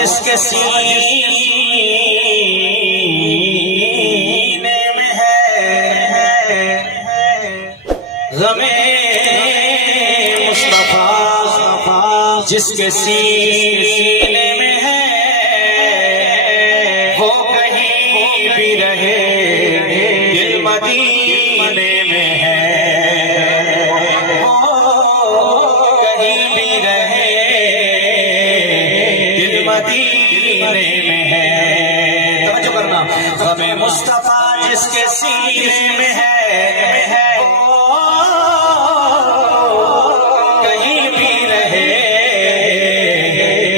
जिसके सीने में है गमे मुस्तफा, जिसके सीने में है वो कहीं भी रहे दिल मदीने में है, कहीं भी रहे दिल मदीने में है। तवज्जो करना, गमे मुस्तफा जिसके सीने में है कहीं भी रहे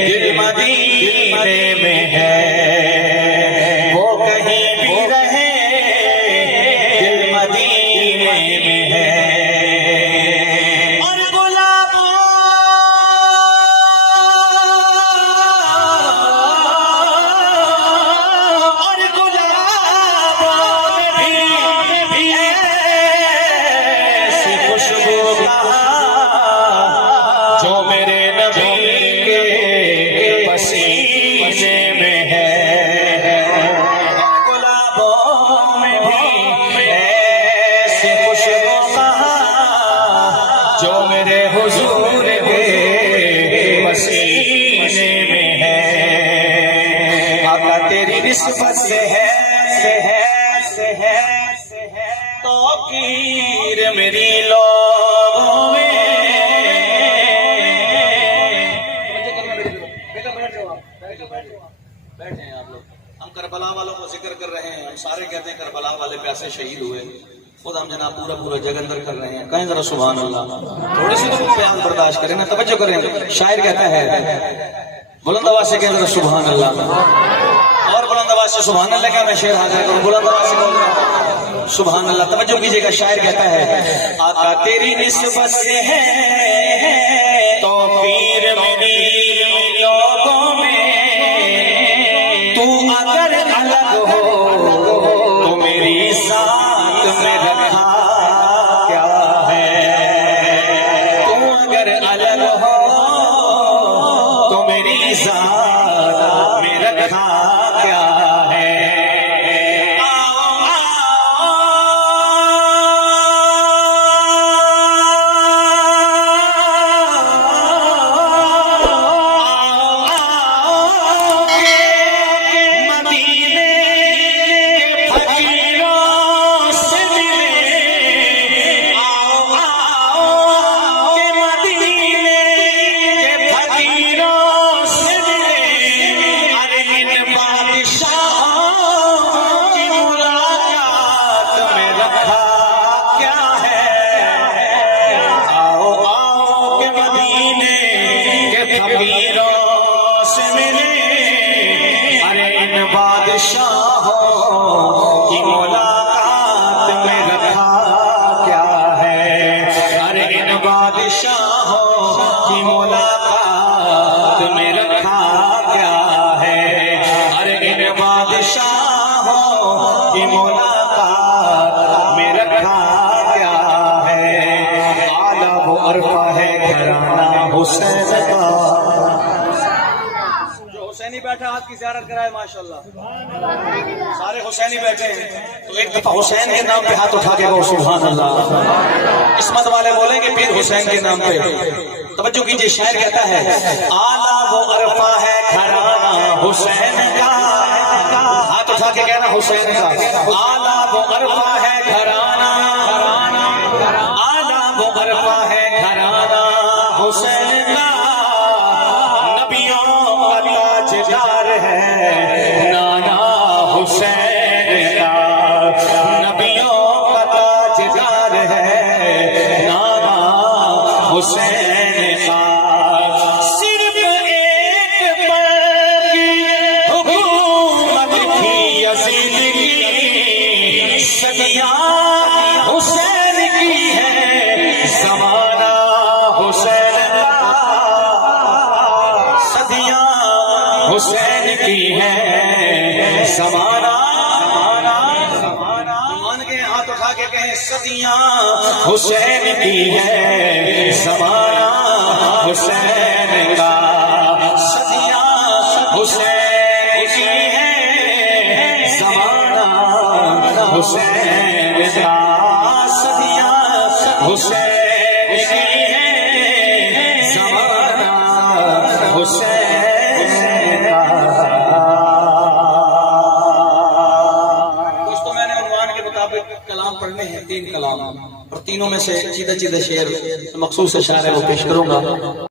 दिल मदीने में है, वो कहीं भी रहे दिल मदीने में है। और गुलाबों में भी ऐसी खुशबू जो मेरे नबी के पसीने में है। गुलाबों में भी ऐसी खुशबू जो मेरे हुजूर के पसीने में है। आका तेरी निस्बत से है तौकीर मेरी लोगों में। बैठे हैं आप लोग, हम करबला वालों को जिक्र कर रहे हैं। हम सारे कहते हैं करबला वाले प्यासे शहीद हुए, खुद हम जनाब पूरा जगंदर कर रहे हैं। कहें जरा सुभान अल्लाह, थोड़ी सी तो बयान बर्दाश्त करें ना, तवज्जो करें। शायर कहता है बुलंद आवाज से कहें जरा सुभान अल्लाह, और बुलंद आवाज से सुभान अल्लाह क्या मैं शेर हाजिर करूं, बुलंद आवाज से बोल रहा सुभान अल्लाह। तवज्जो कीजिएगा, शायर कहता है आका तेरी निस्बत से है तो पीर मेरी लोगों में, तू अगर अलग हो तो मेरी साथ में रखा क्या है। तू अगर अलग हो तो मेरी साथ में रखा क्या है। बादशाहों की मुलाकात में रखा क्या है। अरे इन बादशाहों की मुलाकात में रखा क्या है। अरे इन बादशाहों की मुलाकात में रखा क्या है। आला वो अरफा है घराना हुसैन का, हुसैनी बैठा हाथ की ज़ियारत कराए माशाल्लाह, सारे हुसैनी बैठे हैं तो एक दफा हुसैन के नाम पे हाथ उठा के वो सुभान अल्लाह। किस्मत वाले बोलेंगे फिर हुसैन के नाम पे। तवज्जो कीजिए, शायर कहता है आला वो अरफा है घराना हुसैन का, हाथ उठा के कहना हुसैन का। आला वो अरफा है घराना, आला वो अरफा है घराना हुसैन का। ताजदार है नाना हुसैन का, नबियों का ताजदार है नाना हुसैन का। सिर्फ एक पल की हुकूमत थी यजीद की, सदियां हुसैन की है ज़माना हुसैन का। सदियां हुसैन की है ज़माना, मान के हाथ उठा के कहें सदियां हुसैन की है ज़माना हुसैन का। सदियां हुसैन हुसैन का सदिया हुसैन की है ज़माना हुसैन का। दोस्तों मैंने उन्वान के मुताबिक कलाम पढ़ने हैं, 3 कलाम, और तीनों में से सीधे सीधे शेर मखसूस शायर वो पेश करूंगा।